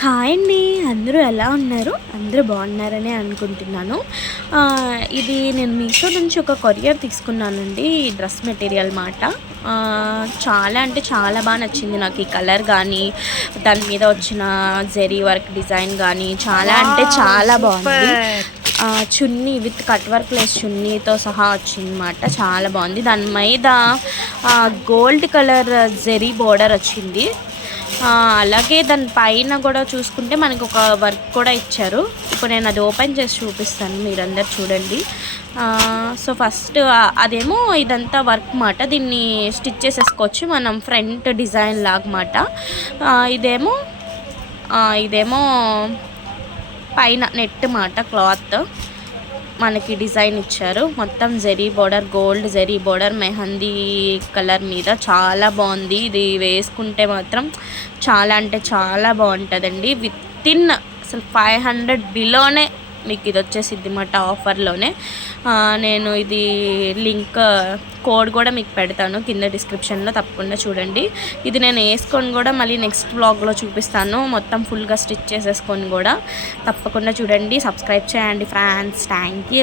Hi అండి. అందరూ ఎలా ఉన్నారు? అందరూ బాగున్నారని అనుకుంటున్నాను. ఇది నేను మీషో నుంచి ఒక కొరియర్ తీసుకున్నానండి. ఈ డ్రెస్ మెటీరియల్ మాట. చాలా అంటే చాలా బాగా నచ్చింది నాకు. ఈ కలర్ కానీ, దాని మీద వచ్చిన జెరీ వర్క్ డిజైన్ కానీ చాలా అంటే చాలా బాగుంది. చున్నీ విత్ కట్ వర్క్ ప్లస్ చున్నీతో సహా వచ్చిందన్నమాట. చాలా బాగుంది. దాని మీద గోల్డ్ కలర్ జెరీ బోర్డర్ వచ్చింది. అలాగే దాని పైన కూడా చూసుకుంటే మనకు ఒక వర్క్ కూడా ఇచ్చారు. ఇప్పుడు నేను అది ఓపెన్ చేసి చూపిస్తాను, మీరందరు చూడండి. సో ఫస్ట్ అదేమో ఇదంతా వర్క్ మాట. దీన్ని స్టిచ్ చేసేసుకోవచ్చు మనం, ఫ్రంట్ డిజైన్ లాగమాట. ఇదేమో పైన నెట్ మాట, క్లాత్ మనకి డిజైన్ ఇచ్చారు. మొత్తం zari border, gold zari border mehndi colour మీద చాలా బాగుంది. ఇది వేసుకుంటే మాత్రం చాలా అంటే చాలా బాగుంటుందండి. విత్ ఇన్ అసలు 500 బిలోనే మీకు ఇది వచ్చేసిద్ది మాట, ఆఫర్లోనే. నేను ఇది లింక్ కోడ్ కూడా మీకు పెడతాను కింద డిస్క్రిప్షన్లో, తప్పకుండా చూడండి. ఇది నేను వేసుకొని కూడా మళ్ళీ నెక్స్ట్ వ్లాగ్లో చూపిస్తాను, మొత్తం ఫుల్గా స్టిచ్ చేసేసుకొని కూడా. తప్పకుండా చూడండి. సబ్స్క్రైబ్ చేయండి ఫ్రెండ్స్. Thank you.